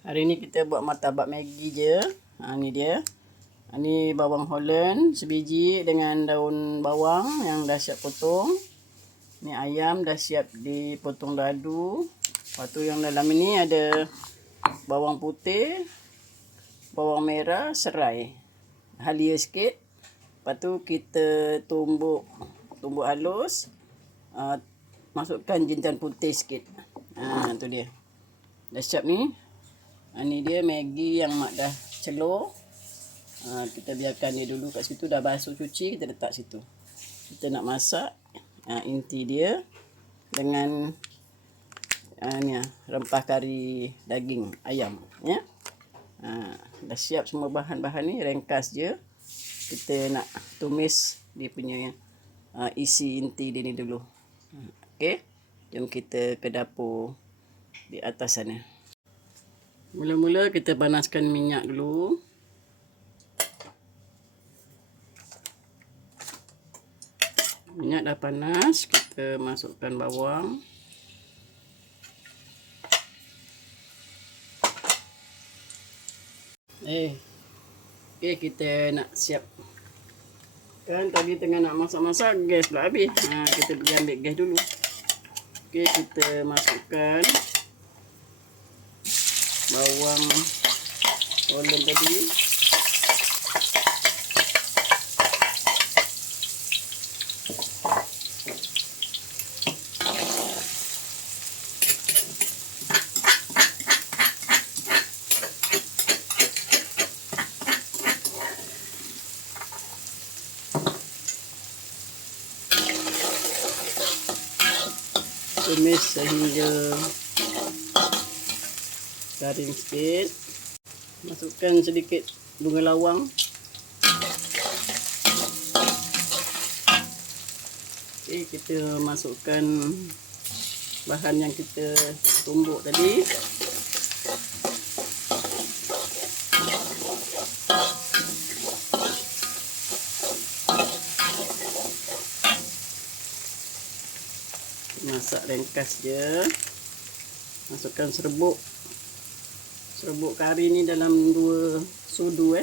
Hari ni kita buat martabak Maggi je. Ni dia. Ni bawang Holland sebiji dengan daun bawang yang dah siap potong. Ni ayam dah siap dipotong dadu. Lepas tu yang dalam ni ada bawang putih, bawang merah, serai. Halia sikit. Lepas tu kita tumbuk halus. Masukkan jintan putih sikit. Tu dia. Dah siap ni. Ni dia Maggi yang mak dah celur. Kita biarkan dia dulu kat situ. Dah basuh cuci, kita letak situ. Kita nak masak inti dia dengan rempah kari daging ayam, ya. Dah siap semua bahan-bahan ni, ringkas je. Kita nak tumis dia punya isi inti dia ni dulu. Okey. Jom kita ke dapur di atas sana. Mula-mula kita panaskan minyak dulu. Minyak dah panas, kita masukkan bawang. Okey, kita nak siap. Kan tadi tengah nak masak-masak, gas pula habis. Kita pergi ambil gas dulu. Okey, kita masukkan bawang Holland tadi. Tumis sehingga garing sikit. Masukkan sedikit bunga lawang. Okey, kita masukkan bahan yang kita tumbuk tadi. Masak ringkas je. Masukkan serbuk kari ni dalam 2 sudu.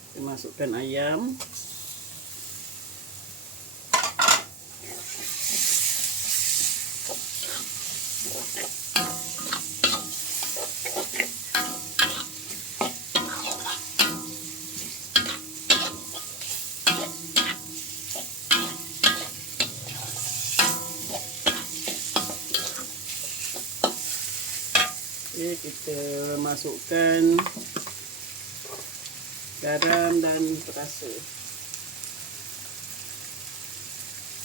Kita masukkan ayam. Okey, kita masukkan garam dan perasa.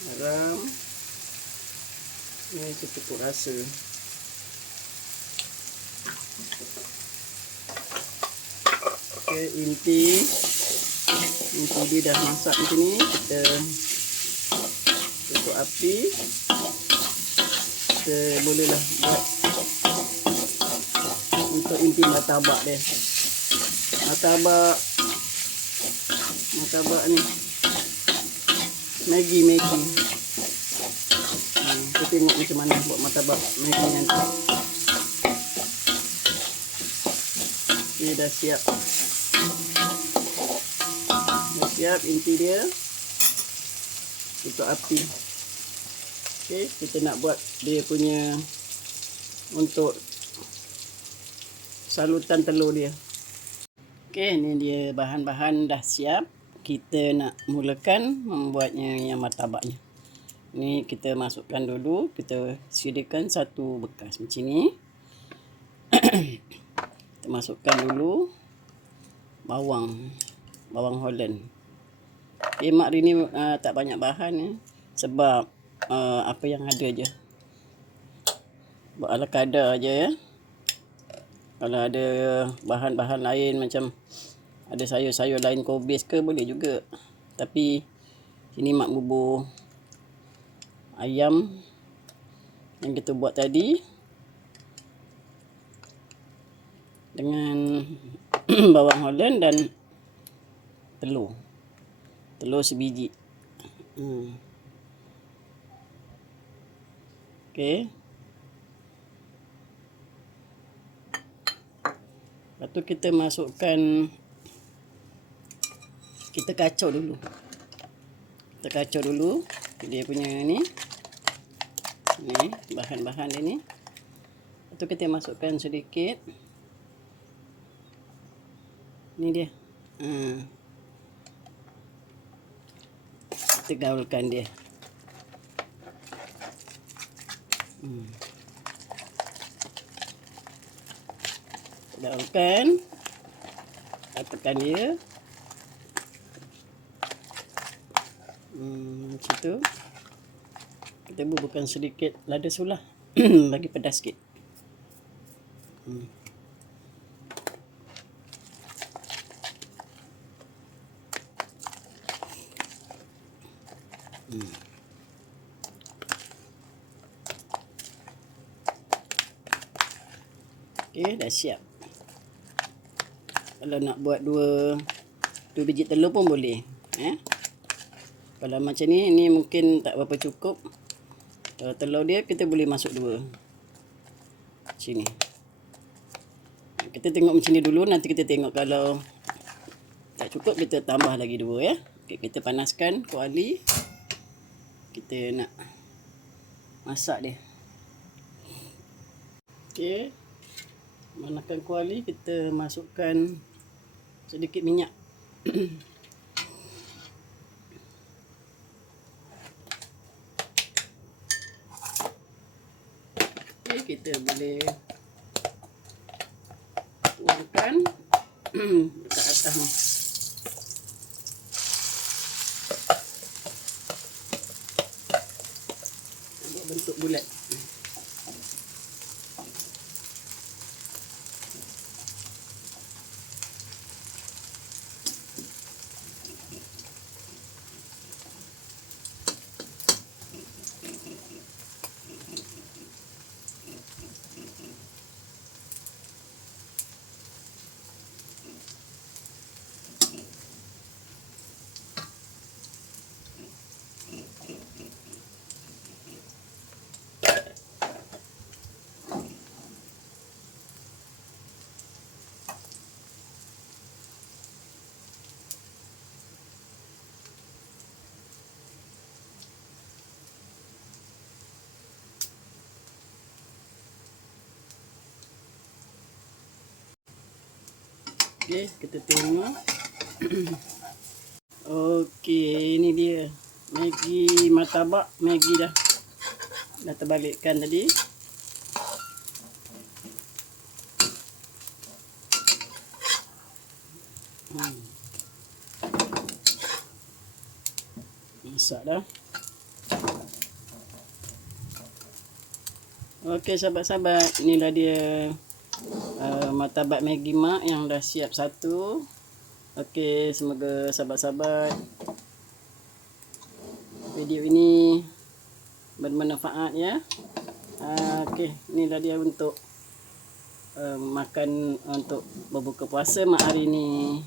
Garam ni secukup rasa. Okey, inti dia dah masak macam ni. Kita tutup api. Kita bolehlah buat untuk inti martabak dia. Martabak ni Maggi. Kita tengok macam mana buat martabak Maggi nanti. Dia dah siap. Dah siap inti dia. Tutup api. Okey, kita nak buat dia punya untuk salutan telur dia. Okey, ni dia bahan-bahan dah siap. Kita nak mulakan membuatnya yang martabaknya. Ni kita masukkan dulu. Kita sediakan satu bekas macam ni. Kita masukkan dulu bawang Holland. Okey, mak hari ni tak banyak bahan sebab apa yang ada je. Buat ala kadar je ya. Kalau ada bahan-bahan lain macam ada sayur-sayur lain kobis ke boleh juga. Tapi sini mak bubur ayam yang kita buat tadi dengan bawang Holland dan telur telur sebiji. Okey. Lepas tu kita masukkan, kita kacau dulu. Kita kacau dulu dia punya ni bahan-bahan dia ni. Lepas tu kita masukkan sedikit. Ni dia. Kita gaulkan dia. Gaulkan. Tekan dia. Macam tu. Kita bubuhkan sedikit lada sulah. Bagi pedas sikit. Okey, dah siap. Kalau nak buat dua biji telur pun boleh. Kalau macam ni mungkin tak berapa cukup. Telur dia kita boleh masuk 2. Sini. Kita tengok macam ni dulu, nanti kita tengok kalau tak cukup kita tambah lagi 2 ya. Okey, kita panaskan kuali. Kita nak masak dia. Okey. Manakan kuali, kita masukkan sedikit minyak. Okey, kita boleh tuangkan dekat atas ni. Buat bentuk bulat. Okey, kita tengok. Okey, ini dia. Maggi martabak, Maggi dah terbalikkan tadi. Masak dah. Okey sahabat-sahabat, inilah dia martabak Maggi Mak yang dah siap satu. Okey, semoga sahabat-sahabat video ini bermanfaat ya. Okey, inilah dia untuk makan untuk berbuka puasa mak hari ni.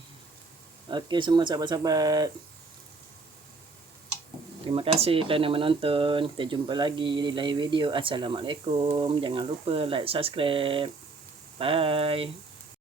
Okey semua sahabat-sahabat, terima kasih kerana menonton. Kita jumpa lagi di lain video. Assalamualaikum. Jangan lupa like, subscribe. Bye.